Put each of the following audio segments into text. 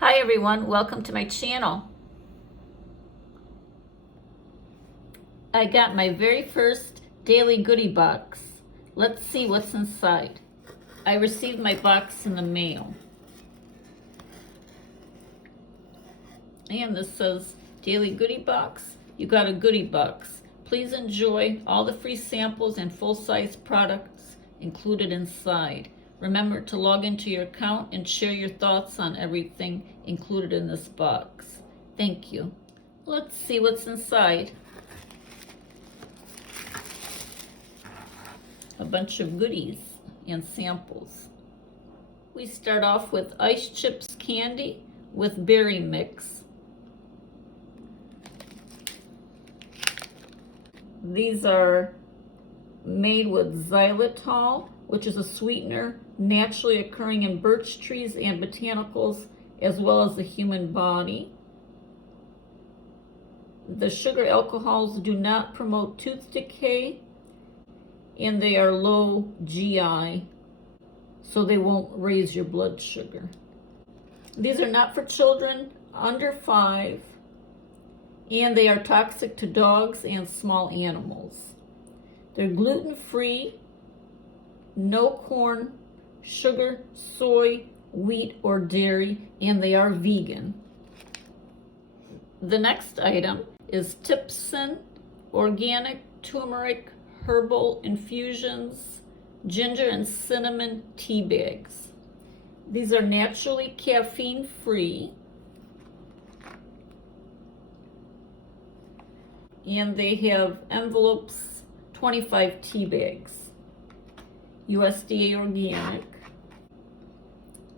Hi everyone, welcome to my channel. I got my very first Daily Goodie Box. Let's see what's inside. I received my box in the mail. And this says, Daily Goodie Box, you got a goodie box. Please enjoy all the free samples and full-size products included inside. Remember to log into your account and share your thoughts on everything included in this box. Thank you. Let's see what's inside. A bunch of goodies and samples. We start off with Ice Chips candy with berry mix. These are made with xylitol, which is a sweetener naturally occurring in birch trees and botanicals, as well as the human body. The sugar alcohols do not promote tooth decay, and they are low GI, so they won't raise your blood sugar. These are not for children under 5, and they are toxic to dogs and small animals. They're gluten-free, no corn, sugar, soy, wheat, or dairy, and they are vegan. The next item is Tipsin Organic Turmeric Herbal Infusions Ginger and Cinnamon Tea Bags. These are naturally caffeine-free, and they have envelopes, 25 tea bags. USDA organic.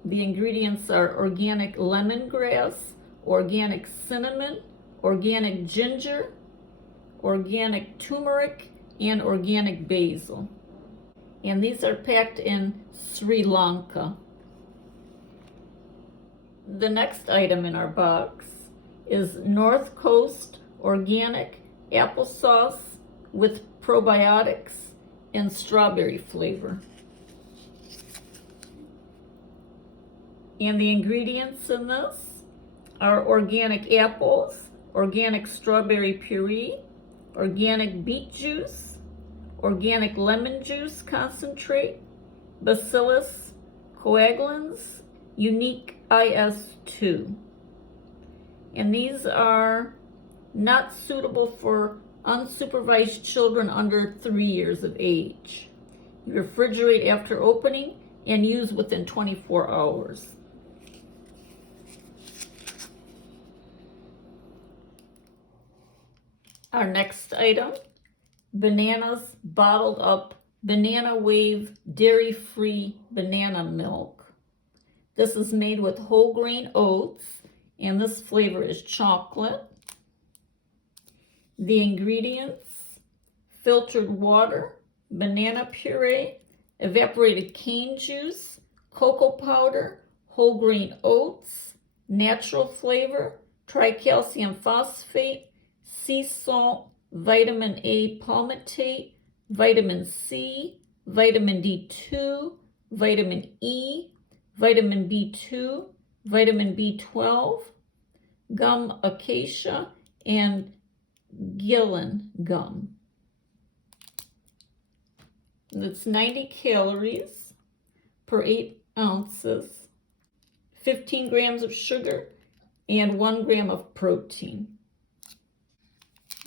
The ingredients are organic lemongrass, organic cinnamon, organic ginger, organic turmeric, and organic basil. And these are packed in Sri Lanka. The next item in our box is North Coast Organic Applesauce with probiotics and strawberry flavor. And the ingredients in this are organic apples, organic strawberry puree, organic beet juice, organic lemon juice concentrate, Bacillus coagulans, unique IS2. And these are not suitable for unsupervised children under 3 years of age. You refrigerate after opening and use within 24 hours. Our next item, Bananas Bottled Up Banana Wave Dairy-Free Banana Milk. This is made with whole grain oats, and this flavor is chocolate. The ingredients: filtered water, banana puree, evaporated cane juice, cocoa powder, whole grain oats, natural flavor, tricalcium phosphate, sea salt, vitamin A palmitate, vitamin C, vitamin D2, vitamin E, vitamin B2, vitamin B12, gum acacia, and Gillen gum. It's 90 calories per 8 ounces, 15 grams of sugar, and 1 gram of protein.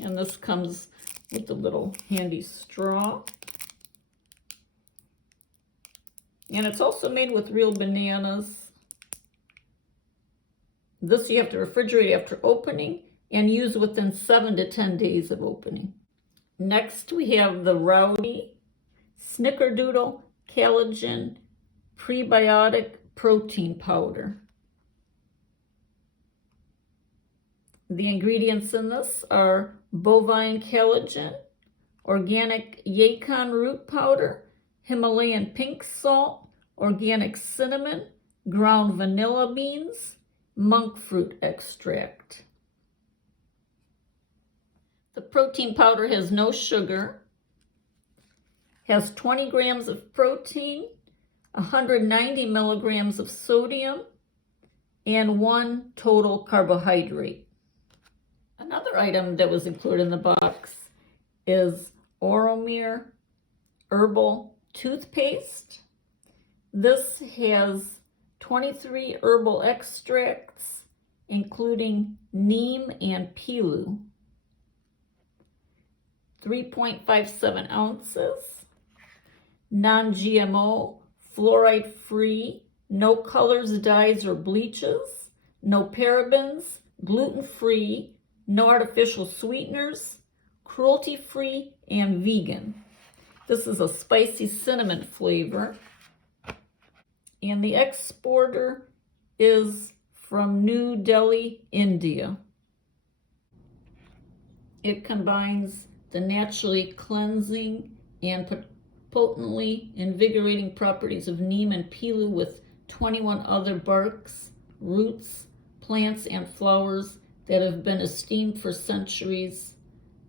And this comes with a little handy straw. And it's also made with real bananas. This you have to refrigerate after opening and use within 7 to 10 days of opening. Next, we have the Rowdy Snickerdoodle Collagen Prebiotic Protein Powder. The ingredients in this are bovine collagen, organic yacon root powder, Himalayan pink salt, organic cinnamon, ground vanilla beans, monk fruit extract. The protein powder has no sugar, has 20 grams of protein, 190 milligrams of sodium, and 1 total carbohydrate. Another item that was included in the box is Oromir Herbal Toothpaste. This has 23 herbal extracts, including neem and pilu. 3.57 ounces. Non-GMO, fluoride-free, no colors, dyes, or bleaches, no parabens, gluten-free, no artificial sweeteners, cruelty-free, and vegan. This is a spicy cinnamon flavor. And the exporter is from New Delhi, India. It combines the naturally cleansing and potently invigorating properties of neem and pilu with 21 other barks, roots, plants, and flowers that have been esteemed for centuries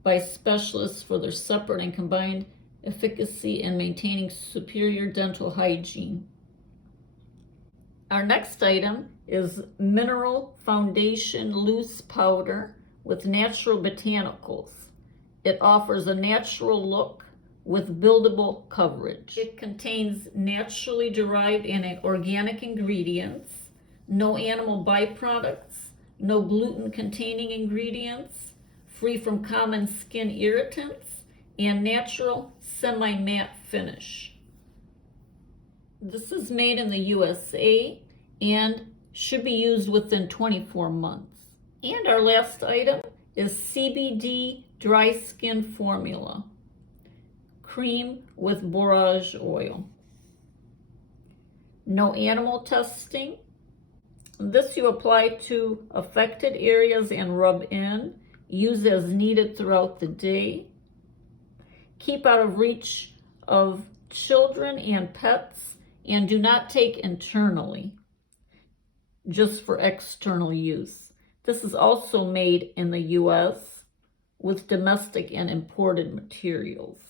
by specialists for their separate and combined efficacy in maintaining superior dental hygiene. Our next item is Mineral Foundation Loose Powder with natural botanicals. It offers a natural look with buildable coverage. It contains naturally derived and organic ingredients, no animal byproducts, no gluten-containing ingredients, free from common skin irritants, and natural semi-matte finish. This is made in the USA and should be used within 24 months. And our last item is CBD Dry Skin Formula. Cream with borage oil. No animal testing. This you apply to affected areas and rub in. Use as needed throughout the day. Keep out of reach of children and pets, and do not take internally, just for external use. This is also made in the US with domestic and imported materials.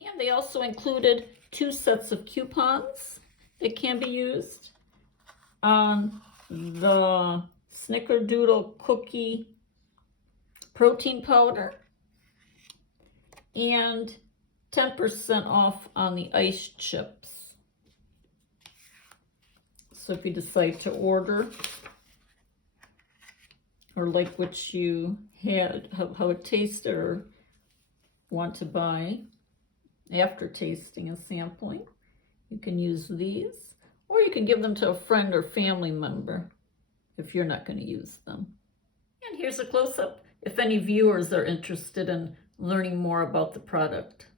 And they also included 2 sets of coupons that can be used on the Snickerdoodle cookie protein powder and 10% off on the ice chips. So if you decide to order or like what you had, how it tasted, or want to buy after tasting and sampling, you can use these, or you can give them to a friend or family member if you're not going to use them. And here's a close-up if any viewers are interested in learning more about the product.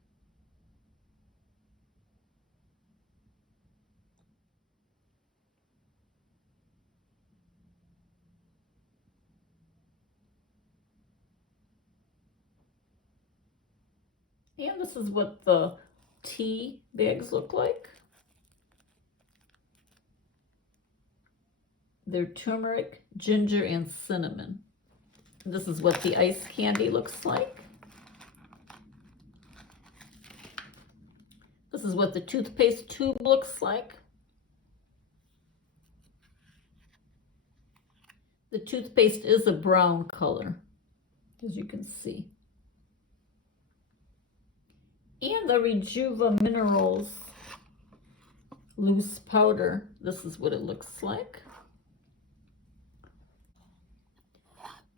And this is what the tea bags look like. They're turmeric, ginger, and cinnamon. This is what the ice candy looks like. This is what the toothpaste tube looks like. The toothpaste is a brown color, as you can see. And the Rejuva Minerals loose powder, this is what it looks like.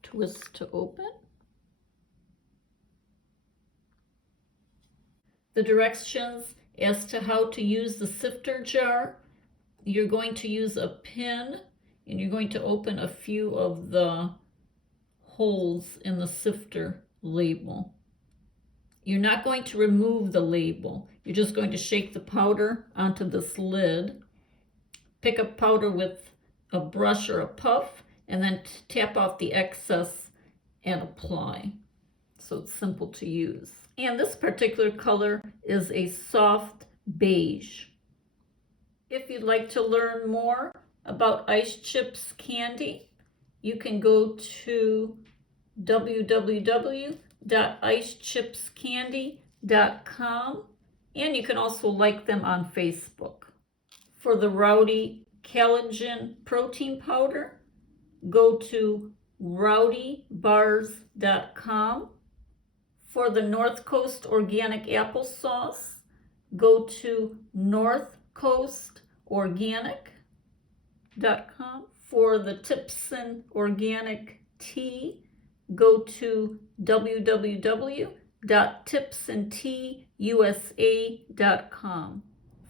Twist to open. The directions as to how to use the sifter jar: you're going to use a pin and you're going to open a few of the holes in the sifter label. You're not going to remove the label. You're just going to shake the powder onto this lid, pick up powder with a brush or a puff, and then tap off the excess and apply. So it's simple to use. And this particular color is a soft beige. If you'd like to learn more about Ice Chips candy, you can go to www.icechipscandy.com, and you can also like them on Facebook. For the Rowdy collagen protein powder, go to rowdybars.com. For the North Coast organic applesauce, go to northcoastorganic.com. For the Tipson organic tea, go to www.tipsandteausa.com.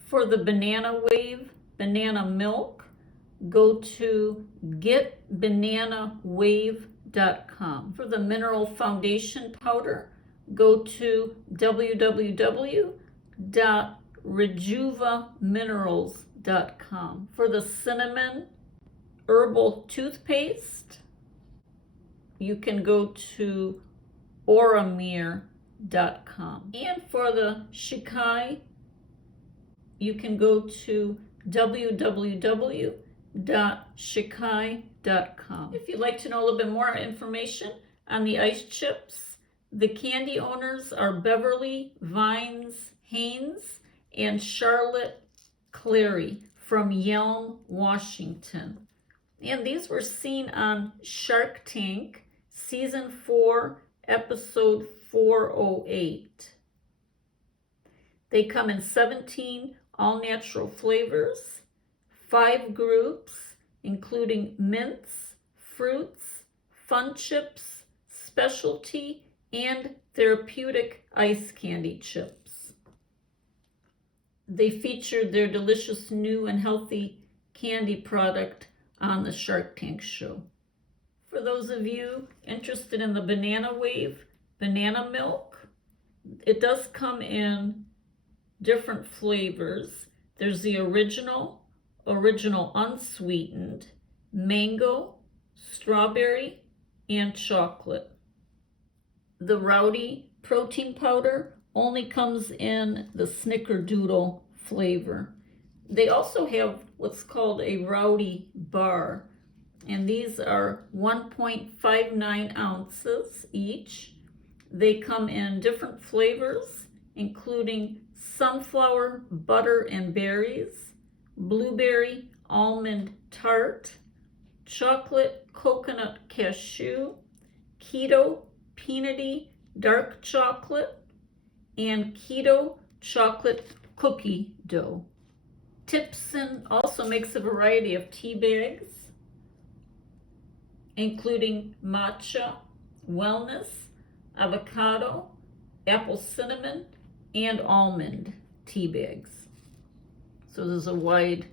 For the Banana Wave banana milk, go to getbananawave.com. For the mineral foundation powder, go to www.rejuvaminerals.com. For the cinnamon herbal toothpaste, you can go to oramere.com. And for the Shikai, you can go to www.shikai.com. If you'd like to know a little bit more information on the ice chips, the candy owners are Beverly Vines Haynes and Charlotte Clary from Yelm, Washington. And these were seen on Shark Tank, Season 4, Episode 408. They come in 17 all-natural flavors, 5 groups, including mints, fruits, fun chips, specialty, and therapeutic ice candy chips. They featured their delicious new and healthy candy product on the Shark Tank show. For those of you interested in the Banana Wave banana milk, it does come in different flavors. There's the original unsweetened, mango, strawberry, and chocolate. The Rowdy protein powder only comes in the Snickerdoodle flavor. They also have what's called a Rowdy bar, and these are 1.59 ounces each. They come in different flavors, including sunflower butter and berries, blueberry almond tart, chocolate coconut cashew, keto peanutty dark chocolate, and keto chocolate cookie dough. Tipson also makes a variety of tea bags, including matcha, wellness, avocado, apple cinnamon, and almond tea bags. So there's a wide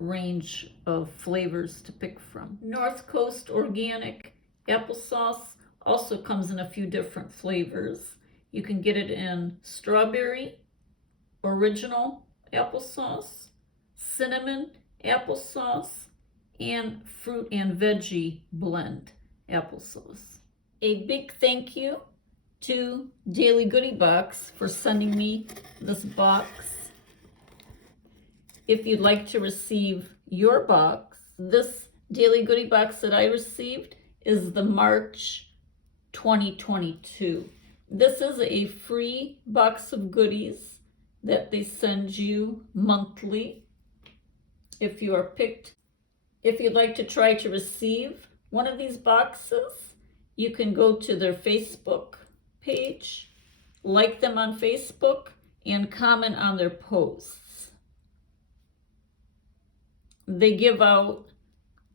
range of flavors to pick from. North Coast organic applesauce also comes in a few different flavors. You can get it in strawberry, original applesauce, cinnamon applesauce, and fruit and veggie blend applesauce. A big thank you to Daily Goodie Box for sending me this box. If you'd like to receive your box, this Daily Goodie Box that I received is the March 2022. This is a free box of goodies that they send you monthly if you are picked. If you'd like to try to receive one of these boxes, you can go to their Facebook page, like them on Facebook, and comment on their posts. They give out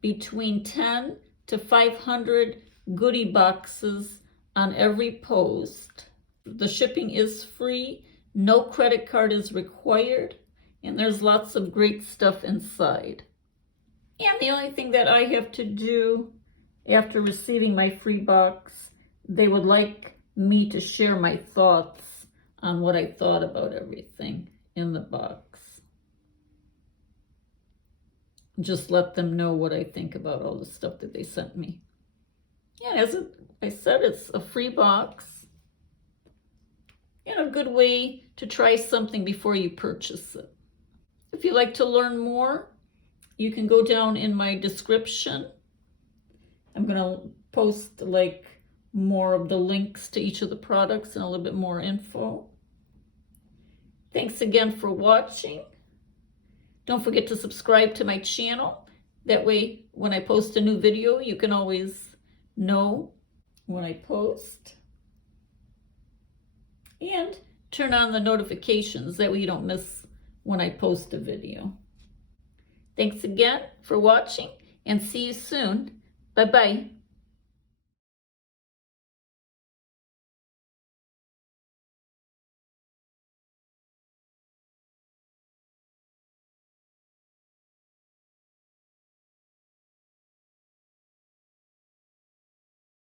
between 10 to 500 goodie boxes on every post. The shipping is free, no credit card is required, and there's lots of great stuff inside. And the only thing that I have to do after receiving my free box, they would like me to share my thoughts on what I thought about everything in the box. Just let them know what I think about all the stuff that they sent me. Yeah, as I said, it's a free box and a good way to try something before you purchase it. If you'd like to learn more, you can go down in my description. I'm going to post like more of the links to each of the products and a little bit more info. Thanks again for watching. Don't forget to subscribe to my channel. That way, when I post a new video, you can always know when I post. And turn on the notifications. That way you don't miss when I post a video. Thanks again for watching, and see you soon. Bye-bye.